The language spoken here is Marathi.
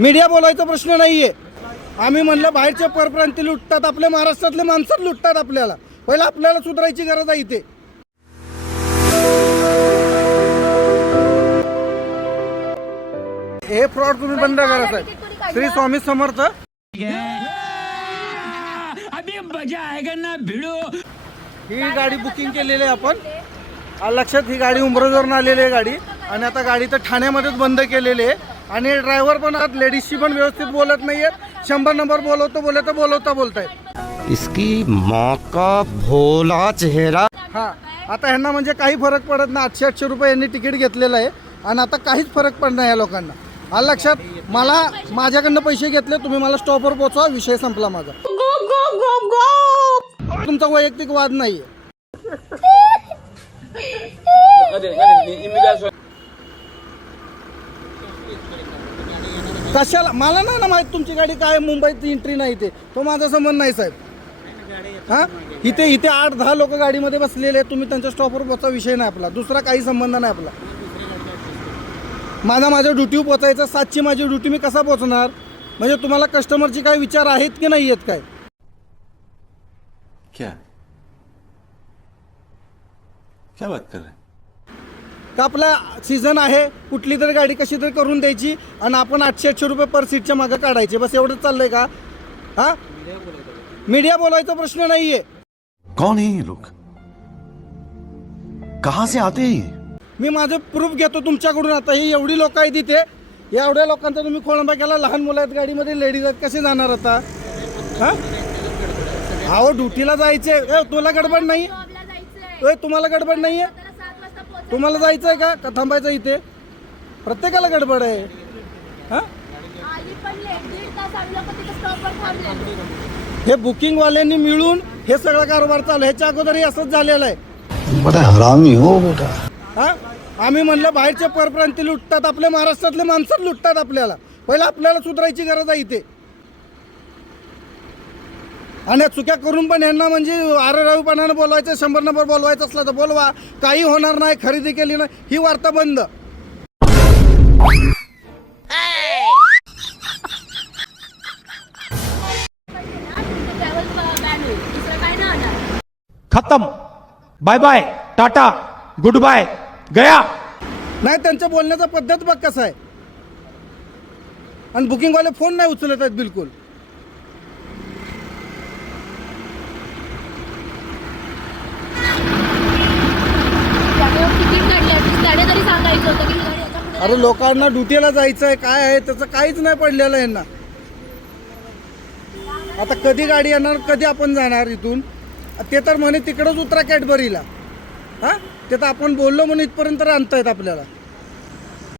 मीडिया बोलायचा प्रश्न नाहीये। आम्ही म्हणलं बाहेरचे परप्रांती लुटतात, आपले महाराष्ट्रातले माणसं लुटतात आपल्याला। पहिला आपल्याला सुधारायची गरज आहे इथे। हे फ्रॉड तुम्ही बंद करा साहेब। श्री स्वामी समर्थ। अभी मजा आएगा ना भिड़ो। ही गाडी बुकिंग केलेली आहे आपण, लक्षात। ही गाडी उमरजवरून आलेली आहे गाडी, आणि आता गाडी तर ठाण्यामध्येच बंद केलेली आहे। आणि ड्रायव्हर पण आता लेडीजशी पण व्यवस्थित बोलत नाहीयेत। 100 नंबर बोलताय। इसकी माँ का भोला चेहरा। हा, आता ह्यांना म्हणजे काही फरक पडत नाही। 800 रुपये यांनी तिकीट घेतलेलं आहे, आणि आता काहीच फरक पडत नाही या लोकांना। हा लक्षात, मला माझ्याकडनं पैसे घेतले, तुम्ही मला स्टॉपवर पोहोचवा, विषय संपला माझा। तुमचा वैयक्तिक वाद नाहीये। कशाला? मला नाही ना माहित तुमची गाडी काय मुंबईत एंट्री नाही ते, तो माझा संबंध नाही साहेब। हा, इथे 8-10 लोक गाडीमध्ये बसलेले आहेत, तुम्ही त्यांच्या स्टॉपवर पोहोचा, विषय नाही आपला, दुसरा काही संबंध नाही आपला। माझ्या ड्युटीवर पोचायचं, 7ची माझी ड्युटी, मी कसा पोहोचणार? म्हणजे तुम्हाला कस्टमरची काय विचार आहेत की नाही आहेत काय? क्या बात कर रहे? का आपला सीझन आहे, कुठली तरी गाडी कशी तरी करून द्यायची, आणि आपण 800 रुपये पर सीटच्या मागे काढायचे, बस एवढंच चाललंय का? हा, मीडिया बोलायचा प्रश्न नाहीये। कौन है ये लोग? कहां से आते हैं? मी माझे प्रूफ घेतो तुमच्याकडून। आता ही एवढी लोक आहेत इथे, एवढ्या लोकांचा तुम्ही खोळंबा केला। लहान मुलं आहेत गाडीमध्ये, लेडीज आहेत, कसे जाणार आता? हा, अहो ड्युटीला जायचे, तुला गडबड नाही? तुम्हाला गडबड नाहीये? तुम्हाला जायचं आहे का थांबायचं इथे? प्रत्येकाला गडबड आहे। हा, हे बुकिंगवाल्यांनी मिळून हे सगळं कारभार चालू, ह्याच्या अगोदरही असंच झालेलं आहे। बड़ा हरामी हो बेटा। हा, आम्ही म्हणलं बाहेरचे परप्रांती लुटतात, आपले महाराष्ट्रातले माणसं लुटतात आपल्याला। पहिला आपल्याला सुधारायची गरज आहे इथे। आणि चुक्या करून पण यांना म्हणजे आरेरावीपणानं बोलवायचं, 100 नंबर बोलवायचं असलं तर बोलवा, काही होणार नाही। खरेदी केली नाही, ही वार्ता बंद। खत्म, bye bye, tata, good bye, गया। नाही, त्यांच्या बोलण्याचा पद्धत बघ कसा आहे। आणि बुकिंगवाले फोन नाही उचलत आहेत बिलकुल। अरे लोकांना ड्युटीला जायचं आहे, काय आहे त्याचं काहीच नाही पडलेलं आहे यांना। आता कधी गाडी येणार, कधी आपण जाणार इथून? ते तर म्हणे तिकडंच उतरा कॅडबरीला। हा, ते तर आपण बोललो म्हणून इथपर्यंत आणतायत आपल्याला।